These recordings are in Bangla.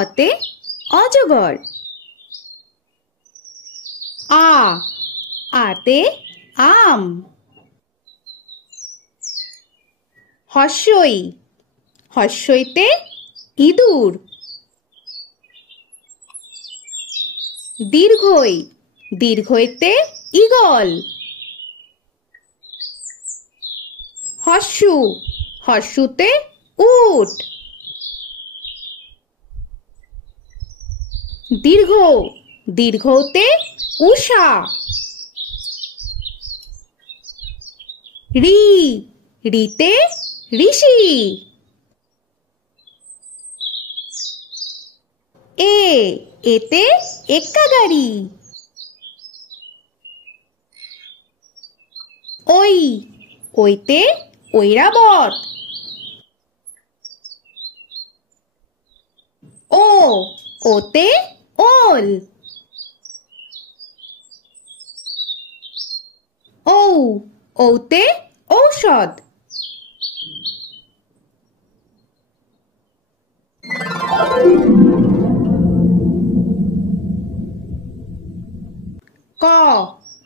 অতে অজগর। আতে আম। হর্ষই, হর্ষইতে ইঁদুর। দীর্ঘই, দীর্ঘইতে ঈগল। হর্ষু, হর্ষুতে উট। দীর্ঘ, দীর্ঘতে উষা। রি, রিতে ঋষি। এতে এক্কা গাড়ি। ওইতে ঐরাবত। ওতে ওল। ওতে ঔষধ।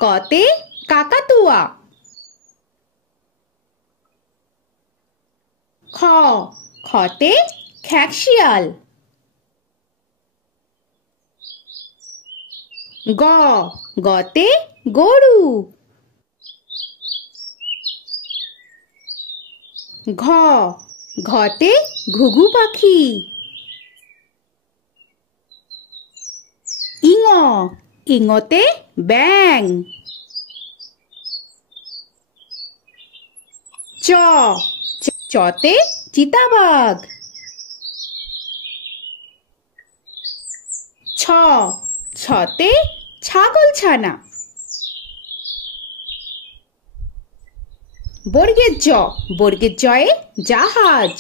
কতে কাকাতুয়া। খতে খ্যাঁকশিয়াল। গতে গরু। ঘতে ঘুঘু পাখি। ইঙতে ব্যাঙ। চতে চিতাবাঘ। ছতে ছাগলছানা। বর্গের জয়ে জাহাজ।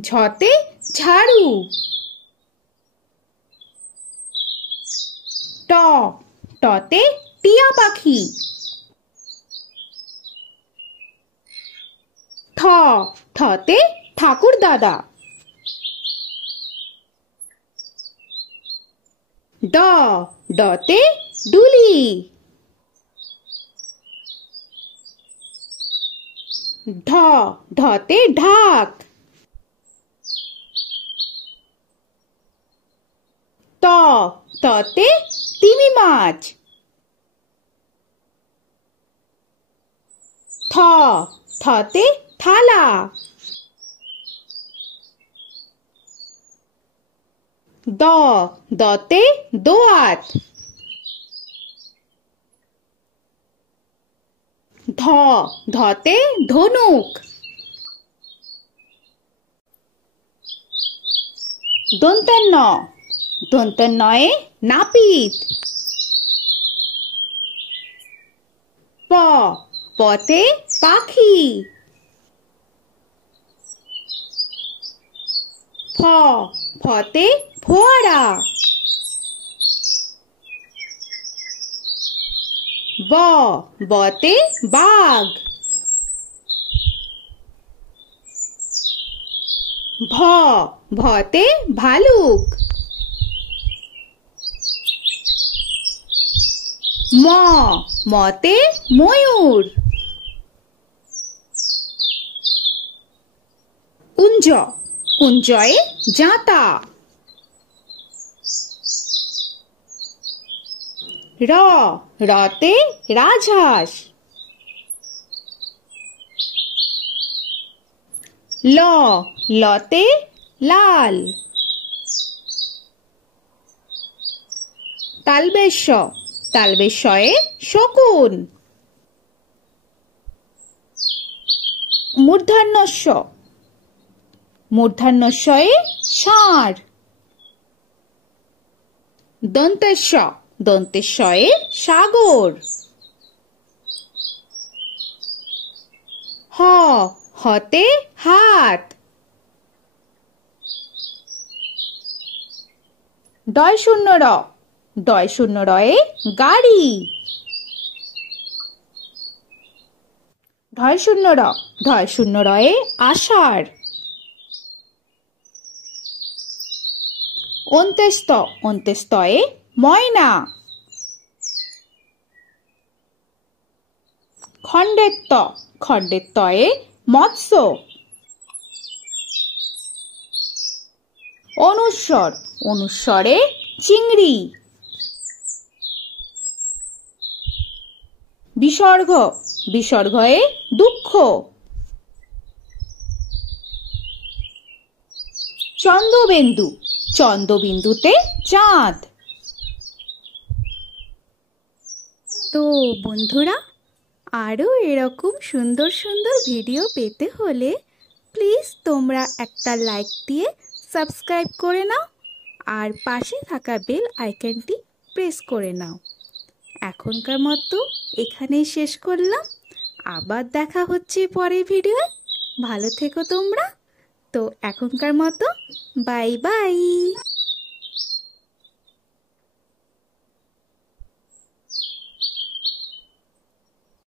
ঝতে ঝাড়ু। টতে টিয়া পাখি। ঠতে ঠাকুর দাদা। ডতে ডুলি। ঢতে ঢাক। ততে তিমি মাছ। থতে থালা। দতে দোয়াত। ধতে ধনুক। দন্ত্যে নাপিত। পতে পাখি। ফতে ফোয়ারা। বতে বাঘ। ভতে ভালুক। মতে ময়ূর। কুঞ্জয়ে জাঁতা। রতে রাজহাঁস। লতে লাল। তালবেশয়ে শকুন। মূর্ধন্যস্বয়ে ষাঁড়। দন্তেশ্বয়ে সাগর। হতে হাত। ডয় শূন্য রয়ে গাড়ি। ঢয় শূন্য র, ঢয় শূন্য রয়ে আষাঢ়। অন্ত্যেস্ত, অন্ত্যেস্তয়ে ময়না। খণ্ডেত্ব, খণ্ডেত্বয়ে মৎস্য। অনুস্বর, অনুস্বরে চিংড়ি। বিসর্গ, বিসর্গয়ে দুঃখ। চন্দ্রবিন্দু, চন্দ্রবিন্দুতে চাঁদ। তো বন্ধুরা, আরও এরকম সুন্দর সুন্দর ভিডিও পেতে হলে প্লিজ তোমরা একটা লাইক দিয়ে সাবস্ক্রাইব করে নাও আর পাশে থাকা বেল আইকনটি প্রেস করে নাও। এখনকার মতো এখানেই শেষ করলাম। আবার দেখা হচ্ছে পরের ভিডিওয়। ভালো থেকো তোমরা। তো এখনকার মতো বাই বাই।